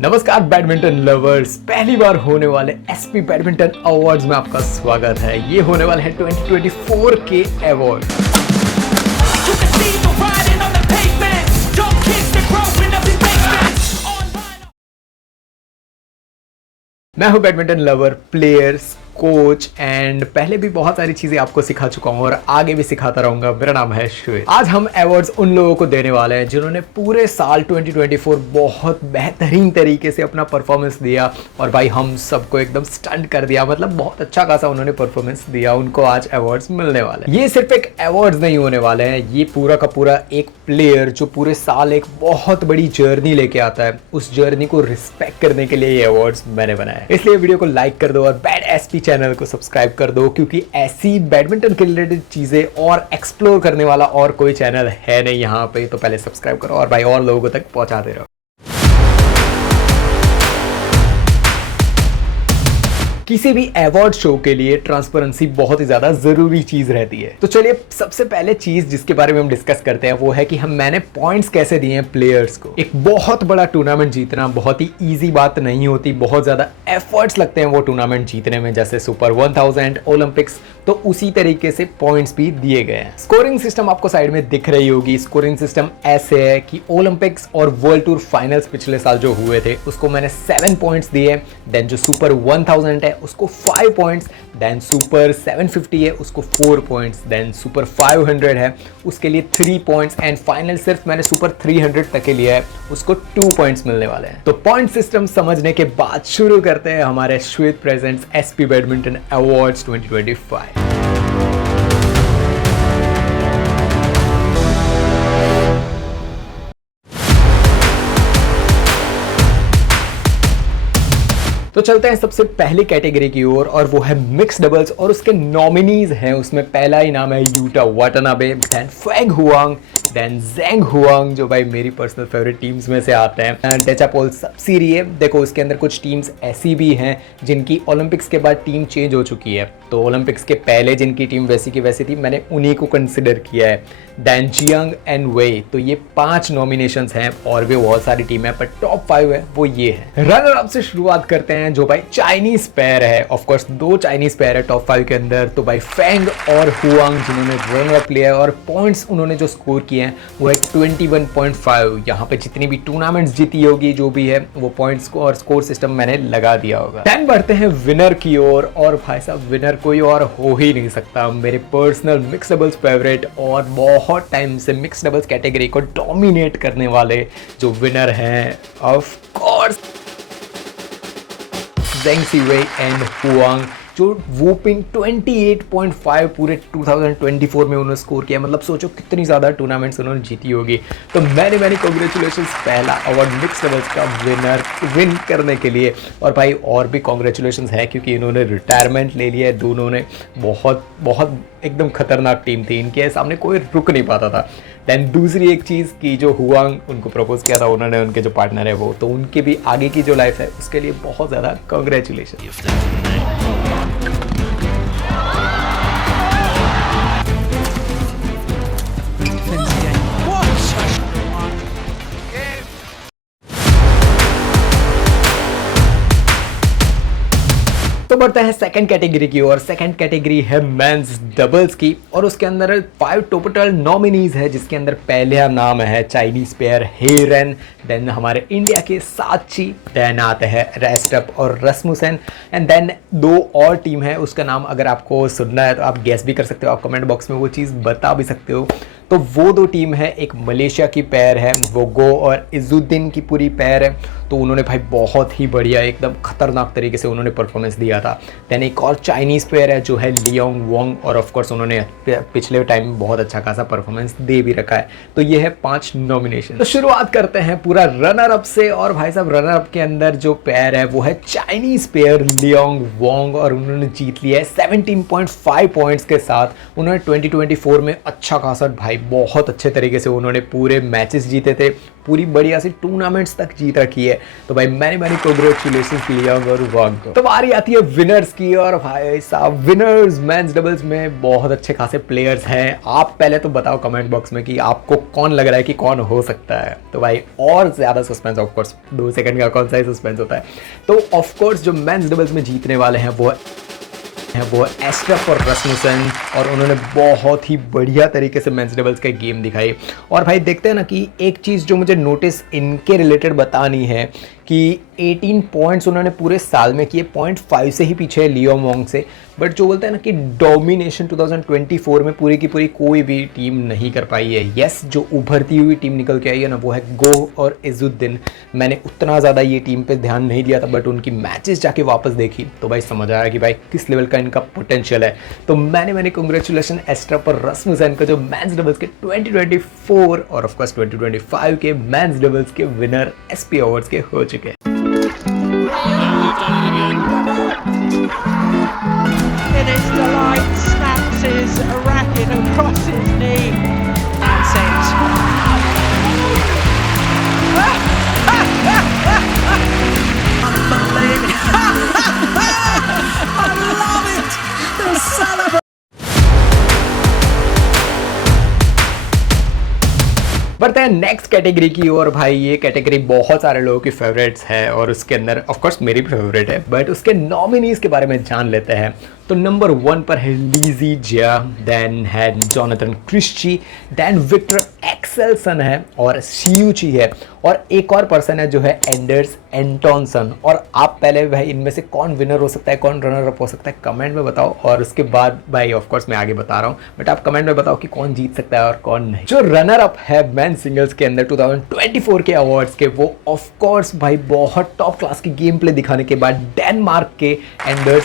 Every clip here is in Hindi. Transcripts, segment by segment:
नमस्कार बैडमिंटन लवर्स, पहली बार होने वाले एसपी बैडमिंटन अवार्ड्स में आपका स्वागत है। ये होने वाले हैं 2024 के अवार्ड। मैं हूं badminton lover, players, coach and पहले भी बहुत सारी चीजें आपको सिखा चुका हूं और आगे भी सिखाता रहूंगा। मेरा नाम है श्वेत। आज हम अवार्ड्स उन लोगों को देने वाले हैं जिन्होंने पूरे साल 2024 बहुत बेहतरीन तरीके से अपना परफॉर्मेंस दिया और भाई हम सबको एकदम स्टंट कर दिया। मतलब बहुत अच्छा खासा उन्होंने परफॉर्मेंस दिया, उनको आज अवार्ड्स मिलने वाले हैं। ये सिर्फ एक अवार्ड्स नहीं होने वाले हैं, ये पूरा का पूरा एक प्लेयर जो पूरे साल एक बहुत बड़ी जर्नी लेके आता है, उस जर्नी को रिस्पेक्ट करने के लिए ये अवार्ड्स मैंने बनाया। इसलिए वीडियो को लाइक कर दो और बैड एसपी चैनल को सब्सक्राइब कर दो, क्योंकि ऐसी बैडमिंटन के रिलेटेड चीजें और एक्सप्लोर करने वाला और कोई चैनल है नहीं यहाँ पे। तो पहले सब्सक्राइब करो और भाई और लोगों तक पहुंचाते रहो। किसी भी अवार्ड शो के लिए ट्रांसपेरेंसी बहुत ही ज्यादा जरूरी चीज रहती है। तो चलिए सबसे पहले चीज जिसके बारे में हम डिस्कस करते हैं वो है कि मैंने पॉइंट्स कैसे दिए हैं प्लेयर्स को। एक बहुत बड़ा टूर्नामेंट जीतना बहुत ही इजी बात नहीं होती, बहुत ज्यादा एफर्ट्स लगते हैं वो टूर्नामेंट जीतने में, जैसे सुपर 1000, ओलंपिक्स। तो उसी तरीके से पॉइंट्स भी दिए गए हैं। स्कोरिंग सिस्टम आपको साइड में दिख रही होगी। स्कोरिंग सिस्टम ऐसे है कि ओलंपिक्स और वर्ल्ड टूर फाइनल्स पिछले साल जो हुए थे उसको मैंने 7 पॉइंट्स दिए। देन जो सुपर 1000 है उसको 5 पॉइंट्स, देन सुपर 750 है उसको 4 पॉइंट्स, देन सुपर 500 है उसके लिए 3 पॉइंट्स एंड फाइनल सिर्फ मैंने सुपर 300 तक के लिया है, उसको 2 पॉइंट्स मिलने वाले हैं। तो पॉइंट सिस्टम समझने के बाद शुरू करते हैं हमारे श्वेत प्रेजेंट्स एसपी बैडमिंटन अवार्ड्स 2025। तो चलते हैं सबसे पहली कैटेगरी की ओर और वो है मिक्स डबल्स और उसके नॉमिनीज हैं। उसमें पहला इनाम है Yuta Watanabe, then Feng Huang, then Zheng Huang जो भाई मेरी पर्सनल फेवरेट टीम्स में से आते हैं, एंड टेचापोल सबसीरिए। देखो उसके अंदर कुछ टीम्स ऐसी भी हैं जिनकी ओलंपिक्स के बाद टीम चेंज हो चुकी है, तो ओलंपिक्स के पहले जिनकी टीम वैसी की वैसी थी, मैंने उन्हीं को कंसिडर किया है। देन जियांग एंड वेई। तो ये 5 नॉमिनेशंस हैं और भी बहुत सारी टीम है, पर टॉप 5 है वो ये है। रनर अप से शुरुआत करते हैं जो भाई चाइनीज पेयर है। ऑफ कोर्स 2 चाइनीज पेयर है टॉप 5 के अंदर, तो भाई फेंग और हुआंग जिन्होंने रनर अप लिया है और पॉइंट्स उन्होंने जो स्कोर किए हैं वो है 21.5। यहाँ पे जितनी भी टूर्नामेंट्स जीती होगी जो भी है वो पॉइंट्स को और स्कोर सिस्टम मैंने लगा दिया होगा। देन बढ़ते हैं विनर की ओर और भाई साहब विनर कोई और हो ही नहीं सकता, मेरे पर्सनल मिक्स डबल्स फेवरेट और बहुत टाइम से मिक्स डबल्स कैटेगरी को डोमिनेट करने वाले जो विनर हैं ऑफ कोर्स जेंग शिवई एंड हुआंग, जो वूपिंग 28.5 पूरे 2024 में उन्होंने स्कोर किया। मतलब सोचो कितनी ज़्यादा टूर्नामेंट्स उन्होंने जीती होगी। तो मैंने कॉन्ग्रेचुलेशंस पहला अवार्ड मिक्स डबल्स का विन करने के लिए। और भाई और भी कॉन्ग्रेचुलेशंस है क्योंकि इन्होंने रिटायरमेंट ले लिया है दोनों ने। बहुत एकदम खतरनाक टीम थी, इनके सामने कोई रुक नहीं पाता था। देन दूसरी एक चीज़ की जो हुआंग उनको प्रपोज किया था उन्होंने, उनके जो पार्टनर है वो, तो उनके भी आगे की जो लाइफ है उसके लिए बहुत ज़्यादा कॉन्ग्रेचुलेशन। तो बढ़ते हैं सेकंड कैटेगरी की ओर। सेकंड कैटेगरी है मेंस डबल्स की और उसके अंदर 5 टोटल नॉमिनीज है, जिसके अंदर पहला नाम है चाइनीज पेयर हेरन, देन हमारे इंडिया के साची, देन आते हैं रेस्टप और रस्मुसन, एंड देन 2 और टीम है उसका नाम अगर आपको सुनना है तो आप गेस भी कर सकते हो, आप कमेंट बॉक्स में वो चीज़ बता भी सकते हो। तो वो 2 टीम है, एक मलेशिया की पेयर है वो गो और इजुद्दीन की पूरी पेयर है। तो उन्होंने भाई बहुत ही बढ़िया एकदम खतरनाक तरीके से उन्होंने परफॉर्मेंस दिया था। देन एक और चाइनीज़ पेयर है जो है लियोंग वोंग और ऑफ कोर्स उन्होंने पिछले टाइम में बहुत अच्छा खासा परफॉर्मेंस दे भी रखा है। तो ये है 5 नॉमिनेशन। तो शुरुआत करते हैं पूरा रनर अप से और भाई साहब रनर अप के अंदर जो पेयर है वो है चाइनीज़ पेयर लियोंग वोंग और उन्होंने जीत लिया है 17.5 पॉइंट्स के साथ। उन्होंने 2024 में अच्छा खासा भाई भाई बहुत अच्छे तरीके से उन्होंने पूरे मैचेस जीते थे, पूरी बढ़िया सी टूर्नामेंट्स तक जीत रखी है। तो भाई मैंने कांग्रेचुलेशंस लियोंग और वांग को। तो बारी आती है विनर्स की, और भाई साहब विनर्स मेंस डबल्स में बहुत अच्छे खासे प्लेयर्स हैं। आप पहले तो बताओ कमेंट बॉक्स में कि आपको कौन लग रहा है कि कौन हो सकता है। तो भाई और ज्यादा सस्पेंस, ऑफ कोर्स 2 सेकंड का कौन सा ही सस्पेंस होता है। तो ऑफ कोर्स जो मेंस डबल्स में जीतने वाले हैं वो एस्ट्रफ और रस्मुसन, और उन्होंने बहुत ही बढ़िया तरीके से मेंस डबल्स का गेम दिखाई। और भाई देखते हैं ना कि एक चीज़ जो मुझे नोटिस इनके रिलेटेड बतानी है कि 18 पॉइंट्स उन्होंने पूरे साल में किए, 0.5 से ही पीछे है लियो मोंग से। बट जो बोलते हैं ना कि डोमिनेशन 2024 में पूरी की पूरी कोई भी टीम नहीं कर पाई है। यस, जो उभरती हुई टीम निकल के आई है ना वो है गो और इजुद्दीन। मैंने उतना ज़्यादा ये टीम पे ध्यान नहीं दिया था, बट उनकी मैचेस जाके वापस देखी तो भाई समझ आया कि भाई किस लेवल का इनका पोटेंशियल है। तो मैंने कांग्रेचुलेशन एस्ट्रफ और रस्मुसन को, जो मेंस डबल्स के 2024 और ऑफकोर्स 2025 के मेंस डबल्स के विनर एसपी अवार्ड्स के हो चुके हैं। In his delight, snaps his racket across his knee. That's it. Unbelievable. I love it. The celebration. बढ़ते हैं नेक्स्ट कैटेगरी की ओर। भाई ये कैटेगरी बहुत सारे लोगों की फेवरेट्स है, और उसके अंदर ऑफ कोर्स मेरी भी फेवरेट है, बट उसके नॉमिनीज के बारे में जान लेते हैं। तो नंबर 1 पर है लीजी जिया, देन है जोनाथन क्रिस्ची, देन विक्टर एक्सेल्सन है, और सियूची है, और एक और पर्सन है जो है एंडर्स एंटोनसन। और आप पहले भाई इनमें से कौन विनर हो सकता है, कौन रनर अप हो सकता है, कमेंट में बताओ। और उसके बाद भाई ऑफ कोर्स मैं आगे बता रहा हूँ, बट आप कमेंट में बताओ कि कौन जीत सकता है और कौन नहीं। जो रनर अप है मेन सिंगल्स के अंदर 2024 के अवार्ड्स के, वो ऑफ कोर्स भाई बहुत टॉप क्लास की गेम प्ले दिखाने के बाद डेनमार्क के एंडर्स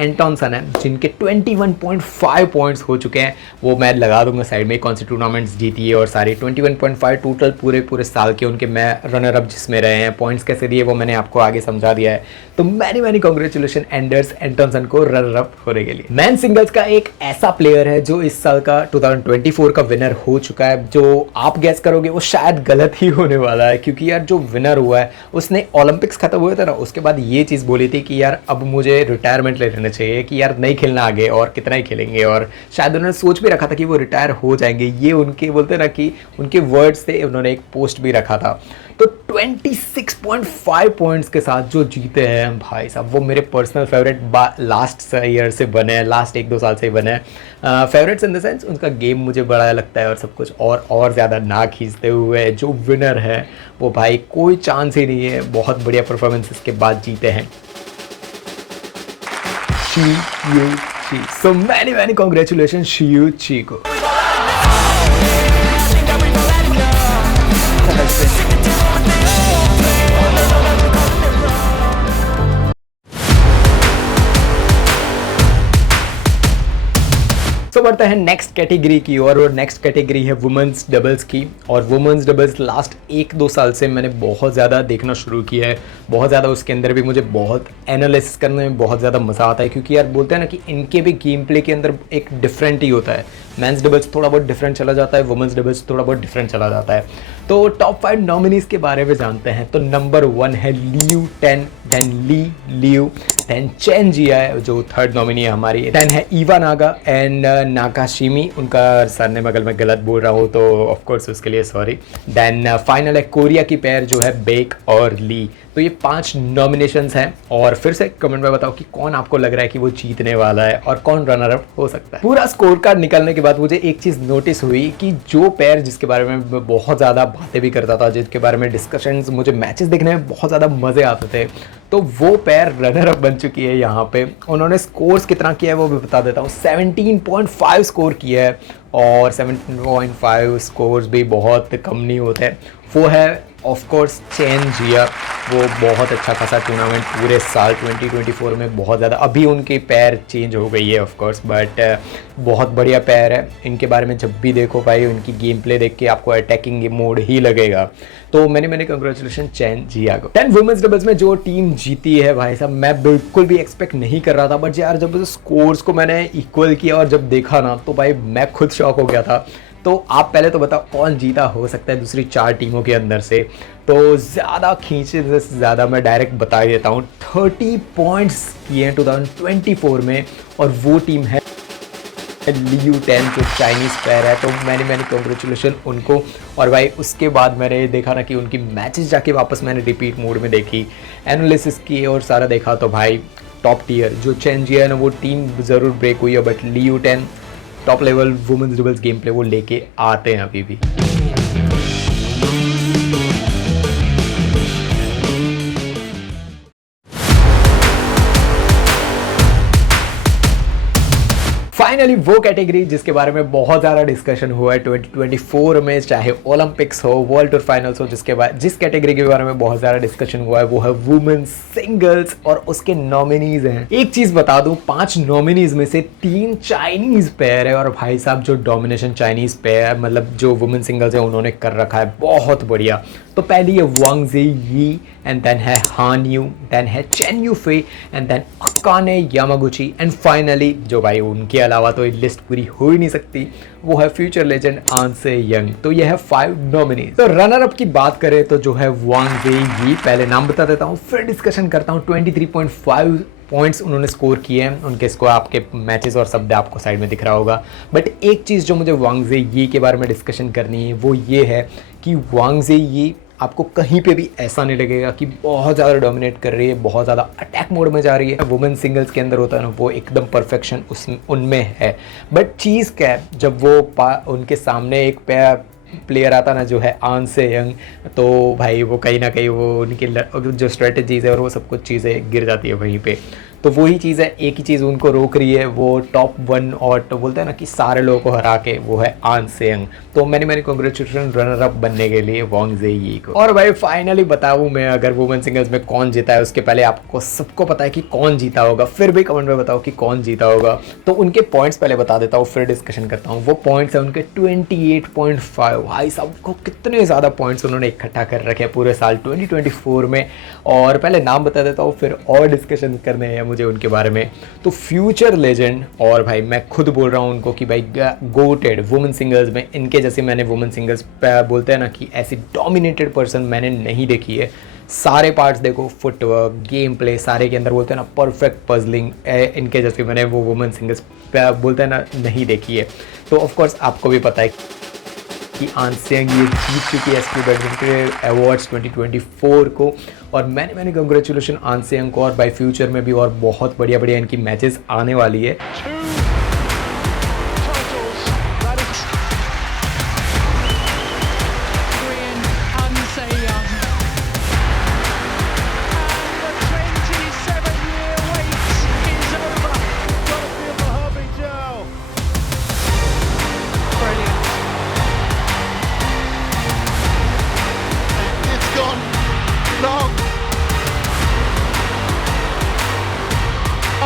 एंटोनसन है, जिनके 21.5 पॉइंट्स हो चुके हैं। वो मैं लगा दूंगा साइड में, कौन सी टूर्नामेंट्स जीती है और सारी 21.5 टोटल पूरे साल के उनके मैं रनर अप जिसमें रहे हैं। पॉइंट्स कैसे दिए वो मैंने आपको आगे समझा दिया है। तो मैंने कांग्रेचुलेशन एंडर्स एंटोनसन को रनर अप होने के लिए। मैन सिंगल्स का एक ऐसा प्लेयर है जो इस साल का 2024 का विनर हो चुका है। जो आप गैस करोगे वो शायद गलत ही होने वाला है, क्योंकि यार जो विनर हुआ है उसने ओलंपिक्स खत्म हुए थे ना, उसके बाद ये चीज़ बोली थी कि यार अब मुझे रिटायरमेंट ले लेना चाहिए, कि यार नहीं खेलना आगे और कितना ही खेलेंगे। और शायद उन्होंने सोच भी रखा था कि वो रिटायर हो जाएंगे, ये उनके बोलते ना कि उनके वर्ड्स थे। उन्होंने एक पोस्ट भी रखा था। तो 26.5 पॉइंट्स के साथ जो जीते हैं भाई साहब, वो मेरे पर्सनल फेवरेट लास्ट ईयर से बने हैं, लास्ट 1-2 साल से ही बने हैं। फेवरेट्स इन द सेंस उनका गेम मुझे बड़ा लगता है और सब कुछ, और ज़्यादा ना खींचते हुए जो विनर है वो भाई कोई चांस ही नहीं है, बहुत बढ़िया परफॉर्मेंसेस के बाद जीते हैं। शियूची। सो मैनी कांग्रेचुलेशन शियूची को। तो बढ़ते हैं नेक्स्ट कैटेगरी की और नेक्स्ट कैटेगरी है वुमेंस डबल्स की। और वुमेंस डबल्स लास्ट 1-2 साल से मैंने बहुत ज़्यादा देखना शुरू किया है, बहुत ज़्यादा उसके अंदर भी मुझे बहुत एनालिसिस करने में बहुत ज़्यादा मज़ा आता है, क्योंकि यार बोलते हैं ना कि इनके भी गेम प्ले के अंदर एक डिफरेंट ही होता है। मेंस डबल्स थोड़ा बहुत डिफरेंट चला जाता है, वुमेंस डबल्स थोड़ा बहुत डिफरेंट चला जाता है। तो टॉप 5 नॉमिनीज के बारे में जानते हैं। तो नंबर 1 है लियू टेन, then Liu, then Chen Jia है जो 3rd नॉमिनी है हमारी, देन है ईवा नागा एंड नाकाशिमी। उनका सरनेम अगर मैं गलत बोल रहा हूँ तो ऑफ कोर्स उसके लिए सॉरी। देन फाइनल है कोरिया की पेयर जो है बेक और ली। तो ये 5 नॉमिनेशंस हैं। और फिर से कमेंट में बताओ कि कौन आपको लग रहा है कि वो जीतने वाला है और कौन रनर अप हो सकता है। पूरा स्कोर कार्ड निकलने के बाद मुझे एक चीज़ नोटिस हुई कि जो पेयर जिसके बारे में बहुत ज़्यादा बातें भी करता था, जिसके बारे में डिस्कशंस, मुझे मैचेस देखने में बहुत ज़्यादा मज़े आते थे, तो वो पेयर रनर अप बन चुकी है यहाँ पे। उन्होंने स्कोर्स कितना किया है वो भी बता देता हूँ। 17.5 स्कोर किया है, और 17.5 स्कोर्स भी बहुत कम नहीं होते। वो है ऑफ कोर्स चेन जिया। वो बहुत अच्छा खासा टूर्नामेंट पूरे साल 2024 में बहुत ज़्यादा, अभी उनकी पैर चेंज हो गई है ऑफ कोर्स, बट बहुत बढ़िया पैर है। इनके बारे में जब भी देखो भाई उनकी गेम प्ले देख के आपको अटैकिंग मोड ही लगेगा। तो मैंने कंग्रेचुलेशन चेन जिया को। 10 वुमेन्स डबल्स में जो टीम जीती है भाई साहब, मैं बिल्कुल भी एक्सपेक्ट नहीं कर रहा था, बट यार जब स्कोर्स को मैंने इक्वल किया और जब देखा ना तो भाई मैं खुद शॉक हो गया था। तो आप पहले तो बताओ कौन जीता हो सकता है दूसरी 4 टीमों के अंदर से। तो ज़्यादा खींचने से ज़्यादा मैं डायरेक्ट बता ही देता हूँ, 30 पॉइंट्स किए हैं 2024 में, और वो टीम है लियू टेन, जो चाइनीज़ प्लेयर है। तो मैंने कॉन्ग्रेचुलेशन उनको। और भाई उसके बाद मैंने देखा ना कि उनकी मैचेस जाके वापस मैंने रिपीट मोड में देखी, एनालिसिस किए और सारा देखा, तो भाई टॉप टियर जो चेंजिया है ना, वो टीम ज़रूर ब्रेक हुई है, but Liu ten top level women's doubles game play वो लेके आते हैं अभी भी। फाइनली वो कैटेगरी जिसके बारे में बहुत ज़्यादा डिस्कशन हुआ है 2024 में, चाहे ओलंपिक्स हो, वर्ल्ड टूर फाइनल्स हो, जिस कैटेगरी के बारे में बहुत ज़्यादा डिस्कशन हुआ है वो है वुमेन्स सिंगल्स, और उसके नॉमिनीज हैं। एक चीज़ बता दूं, 5 नॉमिनीज में से 3 चाइनीज़ पेयर है, और भाई साहब जो डोमिनेशन चाइनीज़ पेयर मतलब जो वुमेन सिंगल्स है उन्होंने कर रखा है बहुत बढ़िया। तो पहली है वांग ज़ी, एंड देन है हान यू, देन है Chen Yufei, and then Akane Yamaguchi, and finally जो भाई उनके अलावा तो ये लिस्ट पूरी हो ही नहीं सकती, वो है फ्यूचर लेजेंड आन से यंग। तो ये है 5 नॉमिनीज। तो रनर अप की बात करें तो जो है वांग ज़ी, पहले नाम बता देता हूँ फिर डिस्कशन करता हूँ। 23.5 पॉइंट्स उन्होंने स्कोर किए हैं, उनके स्कोर आपके मैचेस और शब्द आपको साइड में दिख रहा होगा। बट एक चीज़ जो मुझे वांग ज़ी के बारे में डिस्कशन करनी है वो ये है कि वांग ज़ी आपको कहीं पे भी ऐसा नहीं लगेगा कि बहुत ज़्यादा डोमिनेट कर रही है, बहुत ज़्यादा अटैक मोड में जा रही है। वुमेन सिंगल्स के अंदर होता है ना, वो एकदम परफेक्शन उनमें है। बट चीज़ क्या है, जब वो उनके सामने एक प्लेयर आता ना जो है आन से यंग, तो भाई वो कहीं ना कहीं वो उनकी जो स्ट्रेटजीज़ है और वो सब कुछ चीज़ें गिर जाती है वहीं पे। तो वही चीज़ है, एक ही चीज़ उनको रोक रही है, वो टॉप 1 और तो बोलते हैं ना कि सारे लोगों को हरा के, वो है आन से यंग। तो मैंने कॉन्ग्रेचुलेशन रनर अप बनने के लिए वांग ज़ी को। और भाई फाइनली बताऊँ मैं, अगर वुमेन सिंगल्स में कौन जीता है, उसके पहले आपको सबको पता है कि कौन जीता होगा, फिर भी कमेंट में बताओ कि कौन जीता होगा। तो उनके पॉइंट्स पहले बता देता हूँ, फिर डिस्कशन करता हूँ। वो पॉइंट्स है उनके 28.5। भाई साहब को कितने ज़्यादा पॉइंट्स उन्होंने इकट्ठा कर रखे हैं पूरे साल 2024 में। और पहले नाम बता देता हूँ, फिर और डिस्कशन करने हैं मुझे उनके बारे में। तो फ्यूचर लेजेंड, और भाई मैं खुद बोल रहा हूँ उनको कि भाई गोटेड वुमेन सिंगल्स में इनके जैसे मैंने वुमेन सिंगल्स बोलते हैं ना कि ऐसी डोमिनेटेड पर्सन मैंने नहीं देखी है। सारे पार्ट्स देखो, फुटवर्क, गेम प्ले, सारे के अंदर बोलते हैं ना परफेक्ट पजलिंग, इनके जैसे मैंने वो वुमेन सिंगल्स बोलते हैं ना नहीं देखी है। तो ऑफकोर्स आपको भी पता है कि आन से यंग ये जीत चुकी है एसपी बैडमिंटन अवार्ड्स 2024 को। और मैंने कॉन्ग्रेचुलेशन आन से यंग को, और बाय फ्यूचर में भी और बहुत बढ़िया इनकी मैचेस आने वाली है।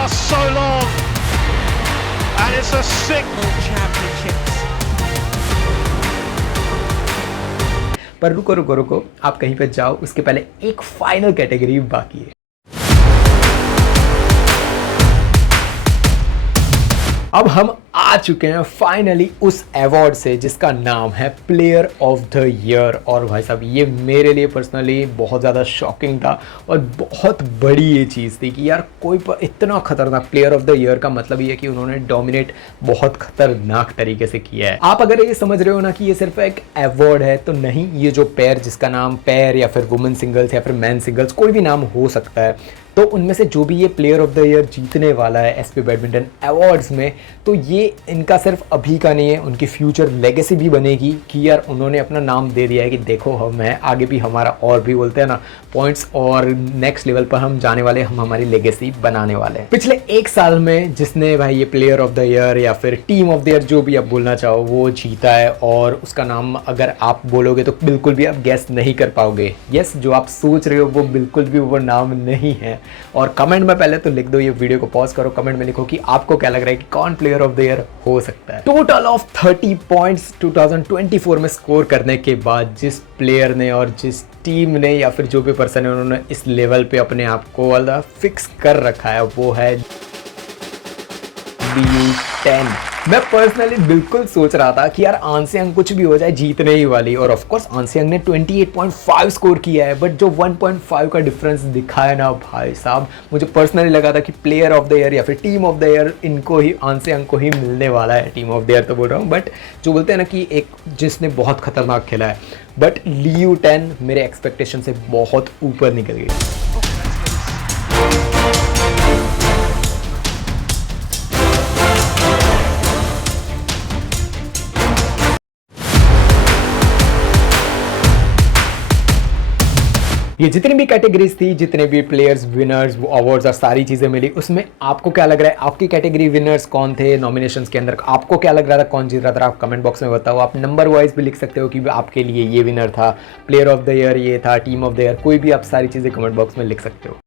So long, and it's a signal championships. पर रुको, आप कहीं पे जाओ, उसके पहले एक फाइनल कैटेगरी बाकी है। अब हम आ चुके हैं फाइनली उस अवार्ड से जिसका नाम है प्लेयर ऑफ द ईयर। और भाई साहब ये मेरे लिए पर्सनली बहुत ज़्यादा शॉकिंग था, और बहुत बड़ी ये चीज़ थी कि यार कोई इतना खतरनाक प्लेयर ऑफ द ईयर का मतलब ये है कि उन्होंने डोमिनेट बहुत खतरनाक तरीके से किया है। आप अगर ये समझ रहे हो ना कि ये सिर्फ एक अवार्ड है, तो नहीं, ये जो पेयर जिसका नाम पेयर या फिर वुमेन सिंगल्स या फिर मैन सिंगल्स कोई भी नाम हो सकता है, तो उनमें से जो भी ये प्लेयर ऑफ द ईयर जीतने वाला है एसपी बैडमिंटन अवार्ड्स में, तो ये इनका सिर्फ अभी का नहीं है, उनकी फ्यूचर लेगेसी भी बनेगी कि यार उन्होंने अपना नाम दे दिया है कि देखो हम हैं, आगे भी हमारा और भी बोलते हैं ना पॉइंट्स, और नेक्स्ट लेवल पर हम जाने वाले, हम हमारी लेगेसी बनाने वाले हैं। पिछले 1 साल में जिसने भाई ये प्लेयर ऑफ द ईयर या फिर टीम ऑफ द ईयर जो भी आप बोलना चाहो वो जीता है, और उसका नाम अगर आप बोलोगे तो बिल्कुल भी आप गेस नहीं कर पाओगे। यस, जो आप सोच रहे हो वो बिल्कुल भी वो नाम नहीं है। और कमेंट में पहले तो लिख दो, ये वीडियो को पॉज करो, कमेंट में लिखो कि आपको क्या लग रहा है कि कौन प्लेयर ऑफ द ईयर हो सकता है। टोटल ऑफ 30 पॉइंट्स 2024 में स्कोर करने के बाद जिस प्लेयर ने और जिस टीम ने या फिर जो भी पर्सन है उन्होंने इस लेवल पे अपने आप को फिक्स कर रखा है, वो है लियू 10। मैं पर्सनली बिल्कुल सोच रहा था कि यार आंसियांग कुछ भी हो जाए जीतने ही वाली, और ऑफ कोर्स आंसियांग ने 28.5 स्कोर किया है, बट जो 1.5 का डिफरेंस दिखा है ना भाई साहब, मुझे पर्सनली लगा था कि प्लेयर ऑफ द ईयर या फिर टीम ऑफ द ईयर इनको ही, आंसियांग को ही मिलने वाला है। टीम ऑफ द ईयर तो बोल रहा हूँ, बट जो बोलते हैं ना कि एक जिसने बहुत खतरनाक खेला है, बट लियू 10 मेरे एक्सपेक्टेशन से बहुत ऊपर निकल गई। ये जितनी भी कैटेगरीज थी, जितने भी प्लेयर्स, विनर्स, अवार्ड्स और सारी चीज़ें मिली, उसमें आपको क्या लग रहा है, आपकी कैटेगरी विनर्स कौन थे नॉमिनेशंस के अंदर? आपको क्या लग रहा था, कौन जीत रहा था? आप कमेंट बॉक्स में बताओ। आप नंबर वाइज भी लिख सकते हो कि आपके लिए ये विनर था, प्लेयर ऑफ द ईयर ये था, टीम ऑफ द ईयर, कोई भी आप सारी चीज़ें कमेंट बॉक्स में लिख सकते हो।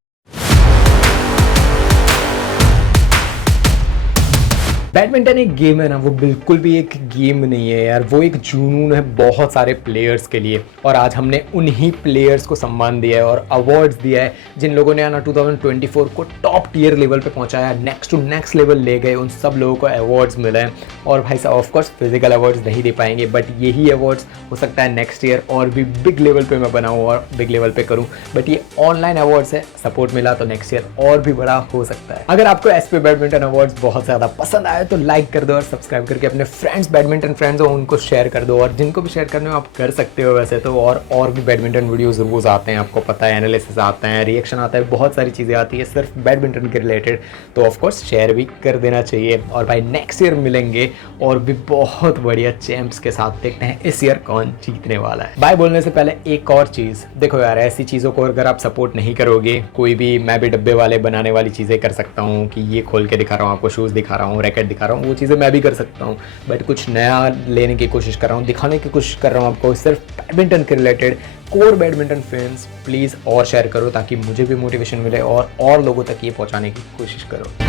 बैडमिंटन एक गेम है ना, वो बिल्कुल भी एक गेम नहीं है यार, वो एक जुनून है बहुत सारे प्लेयर्स के लिए। और आज हमने उन्हीं प्लेयर्स को सम्मान दिया है और अवार्ड्स दिया है जिन लोगों ने ना 2024 को टॉप टियर लेवल पे पहुंचाया, नेक्स्ट टू नेक्स्ट लेवल ले गए। उन सब लोगों को अवार्ड्स मिले हैं। और भाई साहब ऑफकोर्स फिजिकल अवार्ड्स नहीं दे पाएंगे, बट यही अवार्ड्स हो सकता है नेक्स्ट ईयर और भी बिग लेवल पे मैं बनाऊँ और बिग लेवल पे करूँ। बट ये ऑनलाइन अवार्ड्स है, सपोर्ट मिला तो नेक्स्ट ईयर और भी बड़ा हो सकता है। अगर आपको एसपी बैडमिंटन अवार्ड्स बहुत ज़्यादा पसंद आए तो लाइक कर दो और सब्सक्राइब करके अपने फ्रेंड्स, बैडमिंटन फ्रेंड्स हो उनको शेयर कर दो। और जिनको भी शेयर करने हो आप कर सकते हो वैसे तो। और भी बैडमिंटन वीडियोस रोज़ आते हैं, आपको पता है, एनालिसिस आते हैं, रिएक्शन आता है, बहुत सारी चीज़ें आती है सिर्फ बैडमिंटन के रिलेटेड। तो ऑफकोर्स शेयर भी कर देना चाहिए। और भाई नेक्स्ट ईयर मिलेंगे और भी बहुत बढ़िया चैंप्स के साथ। देखते हैं इस ईयर कौन जीतने वाला है। बाय बोलने से पहले एक और चीज़ देखो यार, ऐसी चीज़ों को अगर आप सपोर्ट नहीं करोगे, कोई भी मैं भी डब्बे वाले बनाने वाली चीज़ें कर सकता हूँ कि ये खोल के दिखा रहा हूँ आपको, शूज़ दिखा रहा हूँ, रैकेट दिखा रहा हूँ, वो चीज़ें मैं भी कर सकता हूँ। बट कुछ नया लेने की कोशिश कर रहा हूँ, दिखाने की कोशिश कर रहा हूँ आपको, सिर्फ बैडमिंटन के related. Core badminton fans please और शेयर करो ताकि मुझे भी मोटिवेशन मिले और लोगों तक ये पहुँचाने की कोशिश करो।